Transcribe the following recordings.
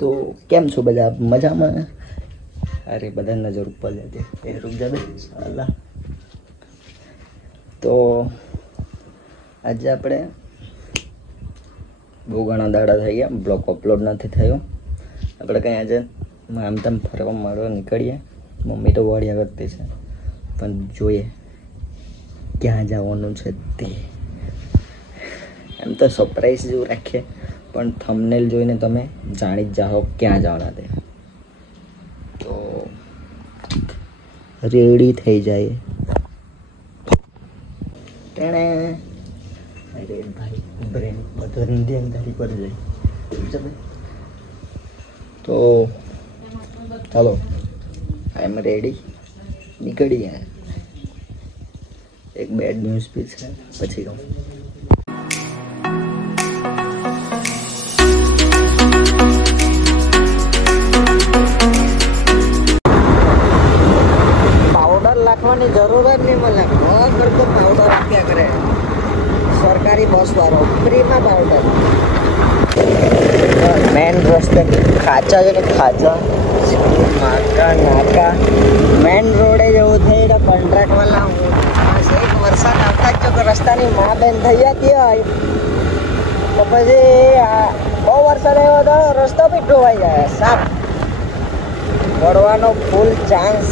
તો કેમ છો બધા મજામાં? અરે બધા નજર ઉપર જતી એ રૂક જાબે સાલા. તો આજે આપણે બહુ ઘણા દાડા થઈ ગયા બ્લોગ અપલોડ નથી થયો. આપણે કંઈ આજે આમ તેમ ફરવા મળવા નીકળીએ. મમ્મી તો વાળ્યા કરતી છે પણ જોઈએ ક્યાં જવાનું છે તે. એમ તો સરપ્રાઈઝ જેવું રાખીએ પણ થંબનેલ જોઈને તમે જાણી જ જાઓ ક્યાં જવાના તે. તો રેડી થઈ જાય. તેણે અરે ભાઈ બ્રેન બધું ધ્યાન તારી પર જાય. તો ચાલો આઈ એમ રેડી, નીકળીએ. એક બેડ ન્યૂઝ બી છે પછી કહું. પાવડર નાખવાની જરૂર જ નહીં મને. ઘર કરતો પાવડર આપ્યા કરે સરકારી બસ વાળો, ફ્રીમાં પાવડર. મેન રસ્તે ખાચા છે ને ખાચા માકા નાકા મેન રોડે જેવું થઈ રહ્યા. કોન્ટ્રાક્ટ વાળા બસ એક વરસાદ આવતા જ જો રસ્તાની મા બેન થઈ જતી હોય તો પછી બહુ વરસાદ આવ્યો તો રસ્તો બી ધોવાઈ જાય. સાફ પડવાનો ફૂલ ચાન્સ.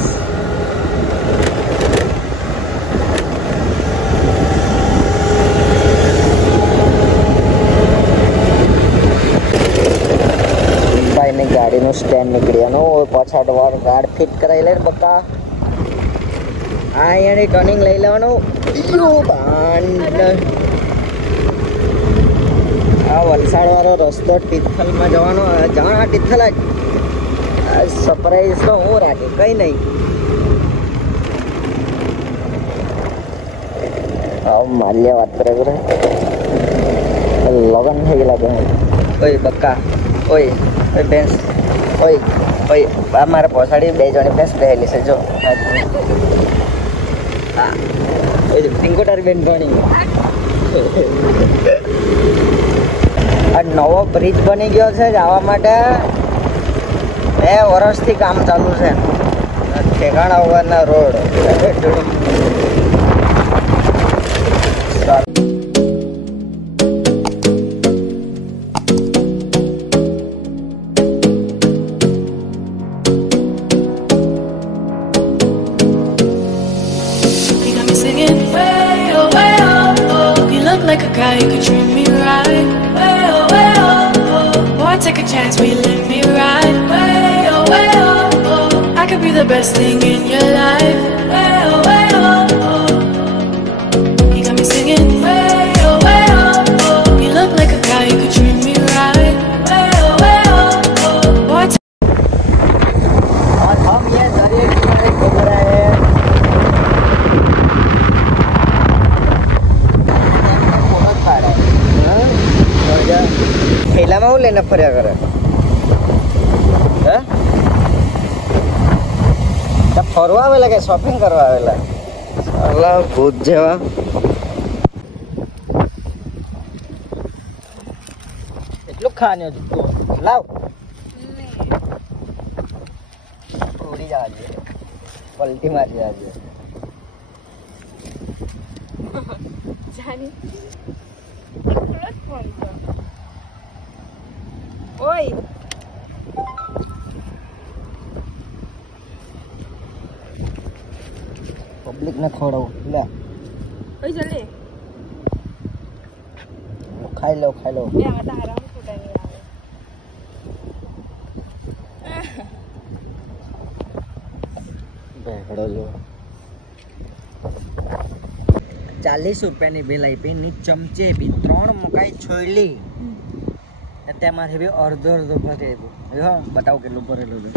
ભાઈની ગાડીનું સ્ટેન્ડ નીકળ્યાનું પાછળ વાર ગાડ ફિટ કરાવી લે બકા. આ અહીંયાની ટર્નિંગ લઈ લેવાનું. આ વલસાડ વાળો રસ્તો તિથલમાં જવાનો. જાણ આ તિથલ જ સરપ્રાઈઝ તો હું રાખી કઈ નહીં. માલ્યા વાત કરે કરે લગન થઈ ગયેલા. ઓય બક્કા, ઓય ઓય ભેંસ, ઓય ઓય આ મારે પહોંચાડી 2 જણી ભેંસ બેહેલી છે જો. હા ઓય પિંકોટાર બેન ભણી. આ નવો બ્રિજ બની ગયો છે જવા માટે. 2 વર્ષથી કામ ચાલુ છે. ઠેકાણા વગરના road. Like a guy who could treat me right. Way oh, way oh, oh. Boy, take a chance, will you let me ride? Way oh, way oh, oh. I could be the best thing in your life. Way oh, way oh, oh. You got me singing. Way oh, way oh, oh. You look like a guy who could treat me right. Way oh, way oh, oh. Boy, और हम ये दरिया किनारे घूम रहे हैं. થેલામાં હું લઈને ફર્યા કરે? હે ફરવા આવેલા કે શોપિંગ કરવા આવેલા? સાલા ભૂત જેવા. એટલું ખાને લાવ ઉડી જવા દે, પલટી મારી જવા દે. ઓય પબ્લિક ને ખવડાવું લે. ઓય જલ્દી ખાઈ લો ખાઈ લો. લે આ તારા ફોટા નહીં આવે. બેહડો જો 40 રૂપિયાની બિલ આપી ની ચમચે બી 3 મકાઈ છોયલી. તેમાંથી બી અડધો ભરેલું. જો બતાવો કેટલું ભરેલું છે.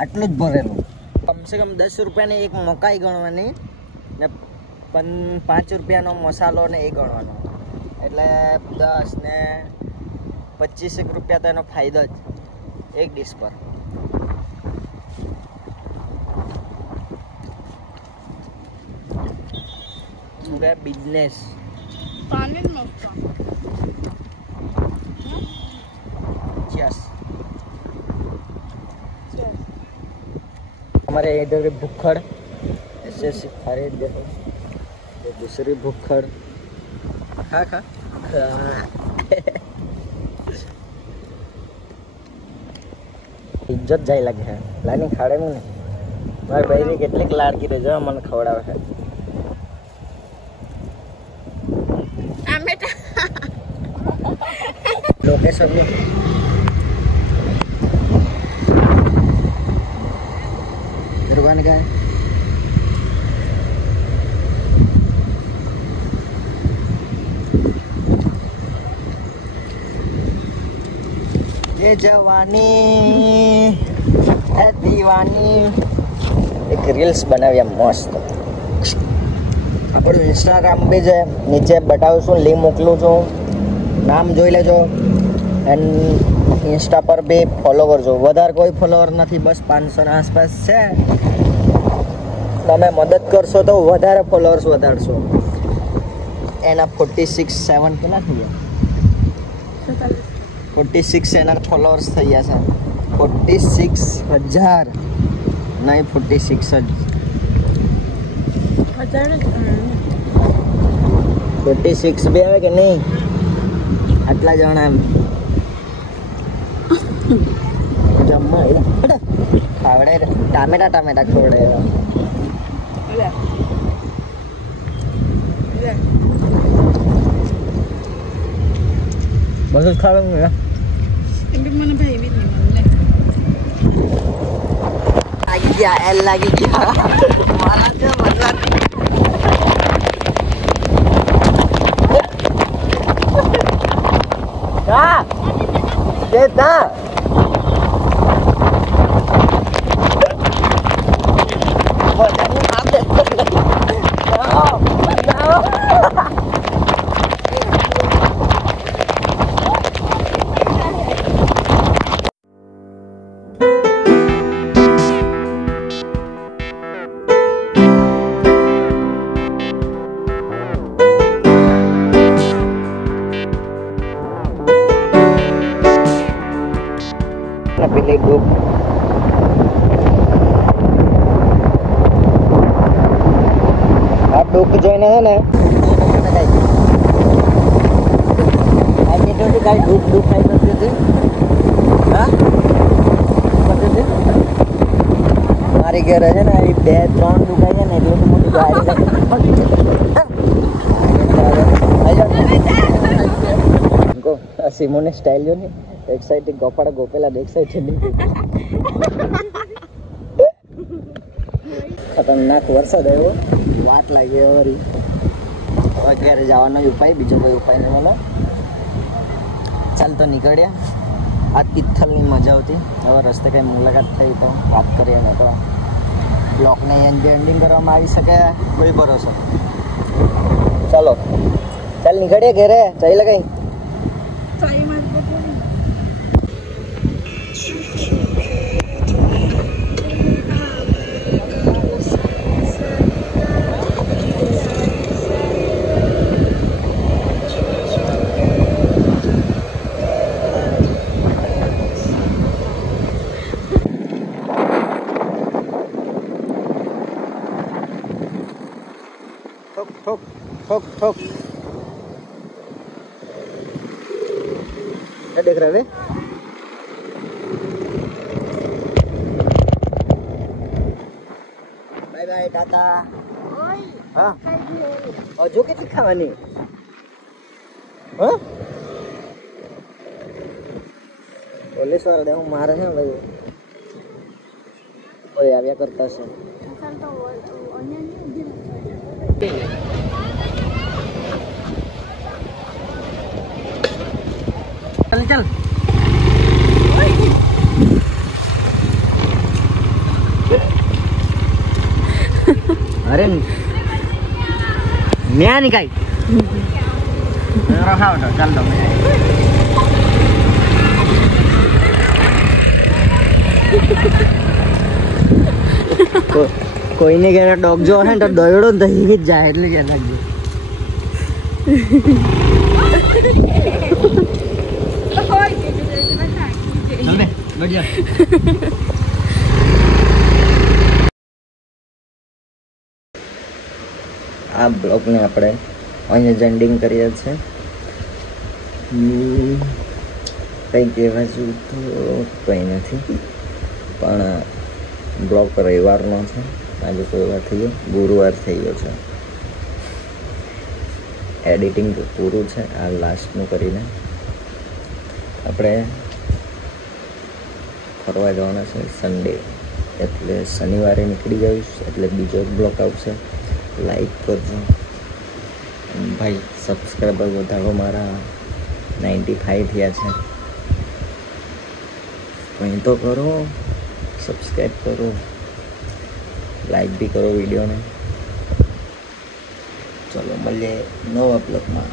આટલું જ ભરેલું. કમસે કમ 10 રૂપિયાની એક મકાઈ ગણવાની ને 5 રૂપિયાનો મસાલો ને એ ગણવાનો. એટલે 10 ને 25 રૂપિયા તો એનો ફાયદો જ એક ડીશ પર. બિઝનેસ પાણી જ મસ્ત. યસ हमारे इधर भुक्खड़ ऐसे सिखा रहे देखो, ये दूसरी भुक्खड़ खा खा इज्जत जाए लगे है लानी खाड़े में नहीं मार बहरी કેટલીક લાડકી રહે જો મને ખવડાવે છે આમેટા લોકેશન ની દરવાન ગાય ये जवानी है दीवानी एक રીલ્સ બનાવ્યા મસ્ત આપણું ઇન્સ્ટાગ્રામ બી છે નીચે બતાવું છું લિંક મોકલું છું નામ જોઈ લેજો એન્ડ ઇન્સ્ટા પર બી ફોલો કરજો વધારે કોઈ ફોલોવર નથી બસ 500 ના આસપાસ છે તમે મદદ કરશો તો વધારે ફોલોવર્સ વધારશો એના 46 7 કેટલા થઈ ગયા 46 એના ફોલોઅર્સ થઈ ગયા છે 46,000 નહીં 46 જ 46 બે આવે કે નહીં આટલા જણા એમ જમવા ખાવડે ટામેટા ખવડે બધું જ ખાવાનું મને ભાઈ બી નહીં મને લાગી ગયા એલ લાગી ગયા મારા જો મતલબ કા દેતા વજન આપ દે પેલી ગ્રુપ આ ડુક જોઈને હે ને આ નીટોથી કાઈ ડુક ખાઈ નથી હતી હા મારી ઘરે છે ને આ 2-3 દુકાઈ છે ને એટલે તો મોટી ગાડી કો આ સિમોને સ્ટાઇલ જો ને એક સાઈડ થી ગોપાડા ગોપેલા એક સાઈડ થી નીકળી ખતરનાક વરસાદ આવ્યો વાટ લાગી વળી અત્યારે જવાનો ઉપાય બીજો કોઈ ઉપાય નહીં મને ચાલ તો નીકળ્યા આ તિથલની મજા આવતી હવે રસ્તે કંઈ મુલાકાત થઈ તો વાત કરીએ ને તો બ્લોગને એન્ડિંગ કરવામાં આવી શકે કોઈ ભરોસો ચાલો ચાલ નીકળીએ ઘેરે ચાલી લગાઈ ठोक ठोक ठोक क्या देख रहे हैं बाय बाय टाटा हाँ और जो कितनी खावानी हाँ પોલીસ વાળા દેવું મારે છે ભાઈ કોઈ આવ્યા કરતા છે चल चल अरे मैं नहीं खाई रखा बेटा चल दो कोई नहीं कह रहा डॉग जो है तो दौड़ो दही जाए એટલે કે લાગ્યું चल दे बढ़िया આ બ્લોગને આપણે અહીંયા જ એન્ડિંગ કરીએ છીએ. કંઈ કહેવા જેવું તો કંઈ નથી, પણ બ્લોગ રવિવારનો છે. આજે કોઈ વાર થઈ ગયો, ગુરુવાર થઈ ગયો છે. એડિટિંગ પૂરું છે આ લાસ્ટનું કરીને. આપણે ફરવા જવાના છે સન્ડે, એટલે શનિવારે નીકળી જઈશ, એટલે બીજો બ્લોગ આવશે. લાઈક કરજો ભાઈ, સબસ્ક્રાઈબર વધારો મારા 95 થયા છે. કંઈ તો કરો, સબસ્ક્રાઈબ કરો, લાઈક બી કરો વિડીયોને. ચલો મળીએ નવા બ્લોગમાં.